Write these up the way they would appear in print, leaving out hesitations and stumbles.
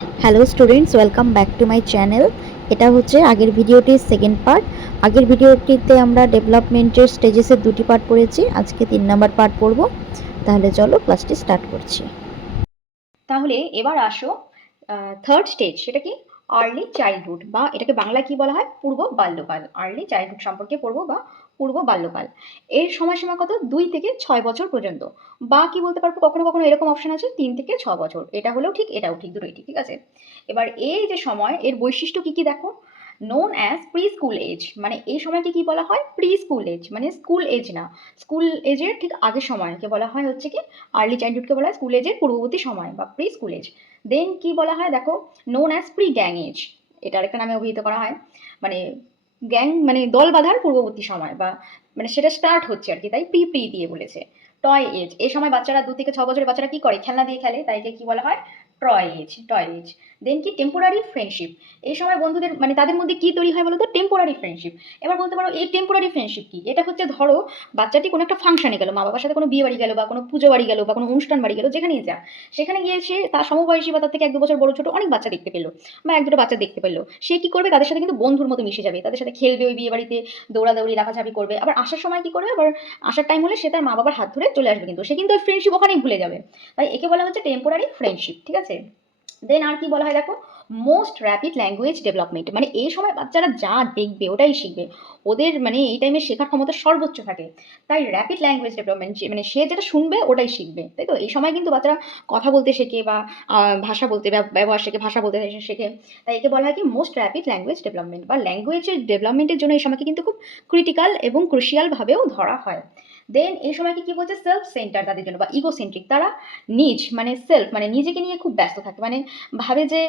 Hello students, welcome back to my channel. এটা হচ্ছে আগের ভিডিওটির সেকেন্ড পার্ট। আগের ভিডিওটিতে আমরা ডেভেলপমেন্টের স্টেজেসের দুটি পার্ট পড়েছি, আজকে 3 নম্বর পার্ট পড়ব। তাহলে চলো ক্লাসটি স্টার্ট করছি। তাহলে এবার আসো থার্ড স্টেজ, সেটা কি? আর্লি চাইল্ডহুড, বা এটাকে বাংলায় কি বলা হয়? পূর্ব বাল্যকাল। আর্লি চাইল্ডহুড সম্পর্কে পড়বো, বা পূর্ব বাল্যকাল। এর সময়সীমা কত? 2 থেকে 6 বছর পর্যন্ত, বা কি বলতে পারবো, কখনো কখনো এরকম অপশন আছে 3 থেকে 6 বছর। এটা হলেও ঠিক, এটাও ঠিক, দুটোই ঠিক, ঠিক আছে। এবার এই যে সময়, এর বৈশিষ্ট্য কি কি দেখো। Known as preschool age, মানে এই সময়কে কি বলা হয়? প্রি স্কুল এজ, মানে স্কুল এজ না, স্কুল এজের ঠিক আগের সময়কে বলা হয় হচ্ছে কি আর্লি চাইল্ডহুডকে বলা হয় স্কুল এজের পূর্ববর্তী সময় বা প্রি স্কুল এজ। দেন কি বলা হয় দেখো, known as pre gang age, এটা আরেকটা নামে অভিহিত করা হয়। মানে গ্যাং মানে দল বাঁধার পূর্ববর্তী সময়, বা মানে সেটা স্টার্ট হচ্ছে আর কি, তাই প্রি প্রি দিয়ে বলেছে। টয় এজ, এই সময় বাচ্চারা 2 থেকে 6 বছরের বাচ্চারা কি করে? খেলনা দিয়ে খেলে, তাই একে কি বলা হয়? Toy age, toy age. Then কি টেম্পোরারি ফ্রেন্ডশিপ, এই সময় বন্ধুদের মানে তাদের মধ্যে কি তৈরি হয় বলো তো? Temporary friendship. এবার বলতে পারো এই টেম্পোরারি ফ্রেন্ডশিপ কি? এটা হচ্ছে ধরো বাচ্চাটি কোনো একটা ফাংশনে গেল, মা বাবার সাথে কোনো বিয়ে বাড়ি গেল, বা কোনো পুজো বাড়ি গেল, বা কোনো অনুষ্ঠান বাড়ি গেল, যেখানেই যা, সেখানে গিয়ে সে তার সমবয়সী বা তার থেকে 1-2 বছর বড় ছোট অনেক বাচ্চা দেখতে পেলো, বা 1-2টা বাচ্চা দেখতে পেলো, সে কি করবে? তাদের সাথে কিন্তু বন্ধুর মতো মিশে যাবে, তাদের সাথে খেলবে, ওই বিয়ে বাড়িতে দৌড়াদৌড়ি লাফাঝাপি করবে। আবার আসার সময় কি করবে? আবার আসার টাইম হলে সে তার মা বাবার হাত ধরে চলে আসবে, কিন্তু সে কিন্তু ওই ফ্রেন্ডশিপ ওখানেই ভুলে যাবে। তাই একে বলা হচ্ছে টেম্পোরারি ফ্রেন্ডশিপ, ঠিক আছে। দেন আর কি বলা হয় দেখো, মোস্ট র্যাপিড ল্যাঙ্গুয়েজ ডেভেলপমেন্ট, মানে এই সময় বাচ্চারা যা দেখবে ওটাই শিখবে, ওদের মানে এই টাইমে শেখার ক্ষমতা সর্বোচ্চ থাকে। তাই র্যাপিড ল্যাঙ্গুয়েজ ডেভেলপমেন্ট, মানে সে যেটা শুনবে ওটাই শিখবে, তাই তো। এই সময় কিন্তু বাচ্চারা কথা বলতে শেখে, বা ভাষা বলতে ব্যবহার শেখে, ভাষা বলতে শেখে। তাই একে বলা হয় কি মোস্ট র্যাপিড ল্যাঙ্গুয়েজ ডেভেলপমেন্ট, বা ল্যাঙ্গুয়েজের ডেভেলপমেন্টের জন্য এই সময়কে কিন্তু খুব ক্রিটিক্যাল এবং ক্রুশিয়াল ভাবেও ধরা হয়। দেন এই সময়কে কি বলছে? সেলফ সেন্টার তাদের জন্য, বা ইগো সেন্ট্রিক। তারা নিজ মানে সেলফ মানে নিজেকে নিয়ে খুব ব্যস্ত থাকে, মানে ভাবে যে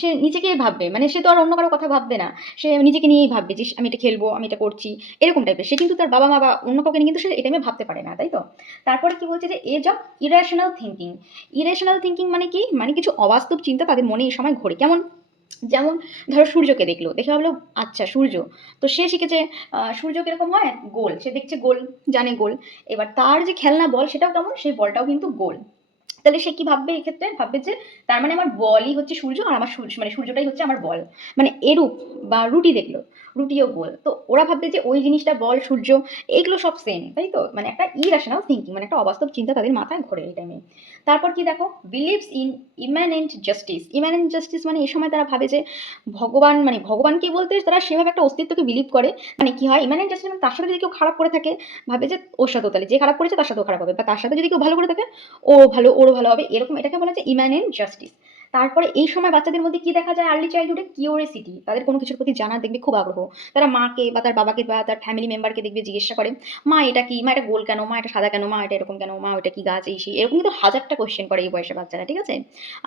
সে নিজেকেই ভাববে, মানে সে তো আর অন্য কারো কথা ভাববে না, সে নিজেকে নিয়েই ভাববে যে আমি এটা খেলবো, আমি এটা করছি, এরকম টাইপের। সে কিন্তু তার বাবা মা বা অন্য কাউকে নিয়ে কিন্তু সে এই টাইমে ভাবতে পারে না, তাই তো। তারপরে কি বলছে যে age of irrational thinking. Irrational thinking মানে কি? মানে কিছু অবাস্তব চিন্তা তাদের মনে এই সময় ঘোরে। কেমন? যেমন ধরো সূর্যকে দেখলো, দেখে ভাবলো আচ্ছা সূর্য, তো সে শিখেছে সূর্য কিরকম হয়? গোল, সে দেখছে গোল, জানে গোল। এবার তার যে খেলনা বল সেটাও কেমন? সেই বলটাও কিন্তু গোল। তাহলে সে কি ভাববে? এক্ষেত্রে ভাববে যে তার মানে আমার বলই হচ্ছে সূর্য, আর আমার সূর্য মানে সূর্যটাই হচ্ছে আমার বল। মানে এরূপ। বা রুটি দেখলো, রুটিও গোল, তো ওরা ভাববে যে ওই জিনিসটা বল, সূর্য, এইগুলো সব সেম, তাই তো। মানে একটা ইরাশনাল থিঙ্কিং, মানে একটা অবাস্তব চিন্তা তাদের মাথায় ঘোরে এই টাইমে। তারপর কি দেখো, বিলিভস ইন ইম্যানেন্ট জাস্টিস। ইম্যানেন্ট জাস্টিস মানে এই সময় তারা ভাবে যে ভগবান, মানে ভগবানকে বলতে তারা সেভাবে একটা অস্তিত্বকে বিলিভ করে। মানে কি হয় ইম্যানেন্ট জাস্টিস? মানে তার সাথে যদি কেউ খারাপ করে থাকে, ভাবে যে ওর সাথেও তাহলে যে খারাপ করেছে তার সাথেও খারাপ হবে, বা তার সাথে যদি কেউ ভালো করে থাকে ও ভালো, ওরও ভালো হবে, এরকম। এটাকে বলা যায় ইম্যানেন্ট জাস্টিস। তারপরে এই সময় বাচ্চাদের মধ্যে কি দেখা যায়? আর্লি চাইল্ডহুডে কিউরিয়াসিটি, তাদের কোনো কিছুর প্রতি জানার দেখবে খুব আগ্রহ। তারা মাকে বা তার বাবাকে বা তার ফ্যামিলি মেম্বারকে দেখবে জিজ্ঞাসা করে, মা এটা কি? মা এটা গোল কেন? মা এটা সাদা কেন? মা এটা এরকম কেন? মা ওটা কি গাছ, এই সেই, এরকম কিন্তু হাজারটা কোয়েশ্চেন করে এই বয়সে বাচ্চারা, ঠিক আছে।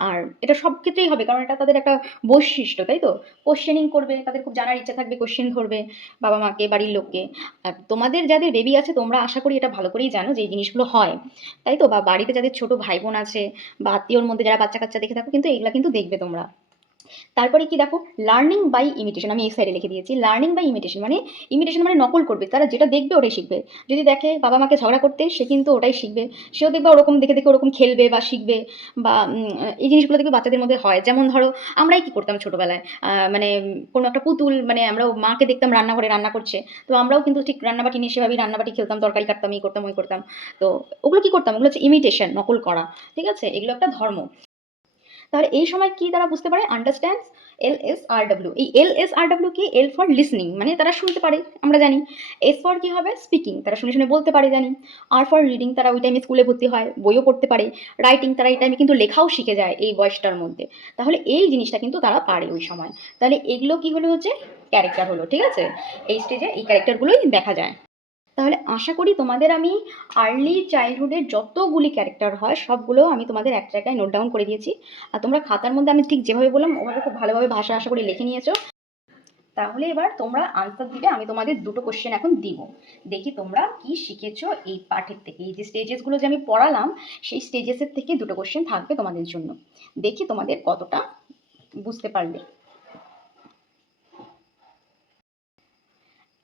আর এটা সব ক্ষেত্রেই হবে, কারণ এটা তাদের একটা বৈশিষ্ট্য, তাই তো। কোশ্চেনিং করবে, তাদের খুব জানার ইচ্ছা থাকবে, কোশ্চেন ধরবে বাবা মাকে, বাড়ির লোককে। আর তোমাদের যাদের বেবি আছে তোমরা আশা করি এটা ভালো করেই জানো যে এই জিনিসগুলো হয়, তাই তো। বা বাড়িতে যাদের ছোট ভাই বোন আছে, বা আত্মীয়র মধ্যে যারা বাচ্চা কাচ্চা দেখে থাকো, কিন্তু এগুলা কিন্তু দেখবে তোমরা। তারপরে কি দেখো, লার্নিং বাই ইমিটেশন, আমি এই সাইডে লিখে দিয়েছি লার্নিং বাই ইমিটেশন। মানে ইমিটেশন মানে নকল করবে, তারা যেটা দেখবে ওটাই শিখবে। যদি দেখে বাবা মাকে ঝগড়া করতে, সে কিন্তু ওটাই শিখবে। সেও দেখবে ওরকম দেখে দেখে ওরকম খেলবে বা শিখবে। বা এই জিনিসগুলো দেখবে বাচ্চাদের মধ্যে হয়। যেমন ধরো আমরাই কি করতাম ছোটবেলায়, মানে কোনো একটা পুতুল, মানে আমরা মাকে দেখতাম রান্নাঘরে রান্না করছে, তো আমরাও কিন্তু ঠিক রান্নাবাটি নিয়ে সেভাবেই রান্নাবাটি খেলতাম, তরকারি কাটতাম, এই করতাম ওই করতাম। তো ওগুলো কি করতাম? ওগুলো হচ্ছে ইমিটেশন, নকল করা, ঠিক আছে। এগুলো একটা ধর্ম। তাহলে এই সময় কি তারা বুঝতে পারে? Understands LSRW। এই LSRW কি? এল ফর লিসনিং, মানে তারা শুনতে পারে, আমরা জানি। এস ফর কি হবে? স্পিকিং, তারা শুনে শুনে বলতে পারে, জানি। আর ফর রিডিং, তারা ওই টাইমে স্কুলে ভর্তি হয়, বইও পড়তে পারে। রাইটিং, তারা এই টাইমে কিন্তু লেখাও শিখে যায় এই বয়সটার মধ্যে। তাহলে এই জিনিসটা কিন্তু তারা পারে ওই সময়। তাহলে এগুলো কি হলো? হচ্ছে ক্যারেক্টার হলো, ঠিক আছে। এই স্টেজে এই ক্যারেক্টারগুলোই দেখা যায়। তাহলে আশা করি তোমাদের আমি আর্লি চাইল্ডহুডের যতগুলি ক্যারেক্টার হয় সবগুলো আমি তোমাদের এক জায়গায় নোট ডাউন করে দিয়েছি। আর তোমরা খাতার মধ্যে আমি ঠিক যেভাবে বললাম ওভাবে খুব ভালোভাবে ভাষা আশা করি লিখে নিয়েছো। তাহলে এবার তোমরা আনসার দিবে, আমি তোমাদের দুটো কোশ্চেন এখন দিব। দেখি তোমরা কি শিখেছো এই পাঠের থেকে। এই যে স্টেজেসগুলো যে আমি পড়ালাম, সেই স্টেজেসের থেকে দুটো কোশ্চেন থাকবে তোমাদের জন্য। দেখি তোমাদের কতটা বুঝতে পারলে।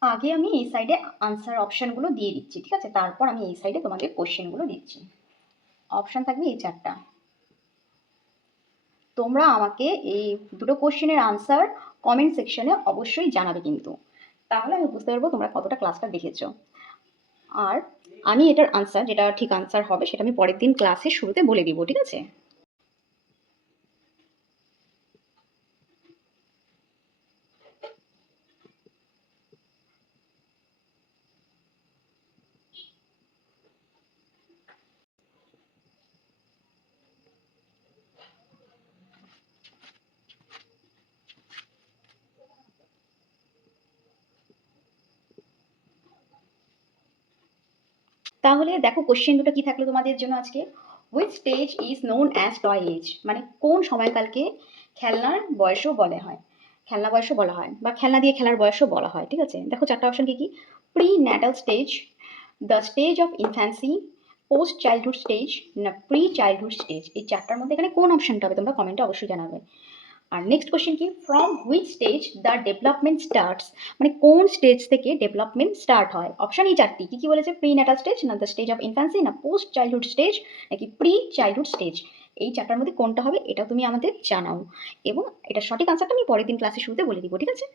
আগে আমি এই সাইডে আনসার অপশানগুলো দিয়ে দিচ্ছি, ঠিক আছে। তারপর আমি এই সাইডে তোমাদের কোশ্চেনগুলো দিচ্ছি। অপশান থাকবে এই 4টা। তোমরা আমাকে এই দুটো কোশ্চেনের আনসার কমেন্ট সেকশনে অবশ্যই জানাবে কিন্তু, তাহলে আমি বুঝতে পারবো তোমরা কতটা ক্লাসটা দেখেছো। আর আমি এটার আনসার, যেটা ঠিক আনসার হবে সেটা আমি পরের দিন ক্লাসের শুরুতে বলে দিব, ঠিক আছে? তাহলে দেখো কোশ্চেন দুটো কি থাকলো তোমাদের জন্য আজকে। Which stage is known as toy age, মানে কোন সময়কালকে খেলনার বয়সও বলা হয়, খেলনা বয়সও বলা হয় বা খেলনা দিয়ে খেলার বয়সও বলা হয়, ঠিক আছে? দেখো চারটা অপশন কি কি: pre natal stage, the stage of infancy, post childhood stage, না প্রি চাইল্ডহুড স্টেজ। এই চারটার মধ্যে এখানে কোন অপশনটা হবে তোমরা কমেন্টে অবশ্যই জানাবে। আর নেক্সট কোশ্চেন কি, from which stage the development starts, মানে কোন স্টেজ থেকে ডেভেলপমেন্ট স্টার্ট হয়। অপশন এই চারটি কি কি বলেছে: প্রি ন্যাটাল স্টেজ, না দ্য স্টেজ অফ ইনফ্যান্সি, না পোস্ট চাইল্ডহুড স্টেজ, নাকি প্রি চাইল্ডহুড স্টেজ। এই চারটার মধ্যে কোনটা হবে এটাও তুমি আমাদের জানাও, এবং এটা সঠিক আনসারটা আমি পরের দিন ক্লাসে শুরুতে বলে দিব, ঠিক আছে?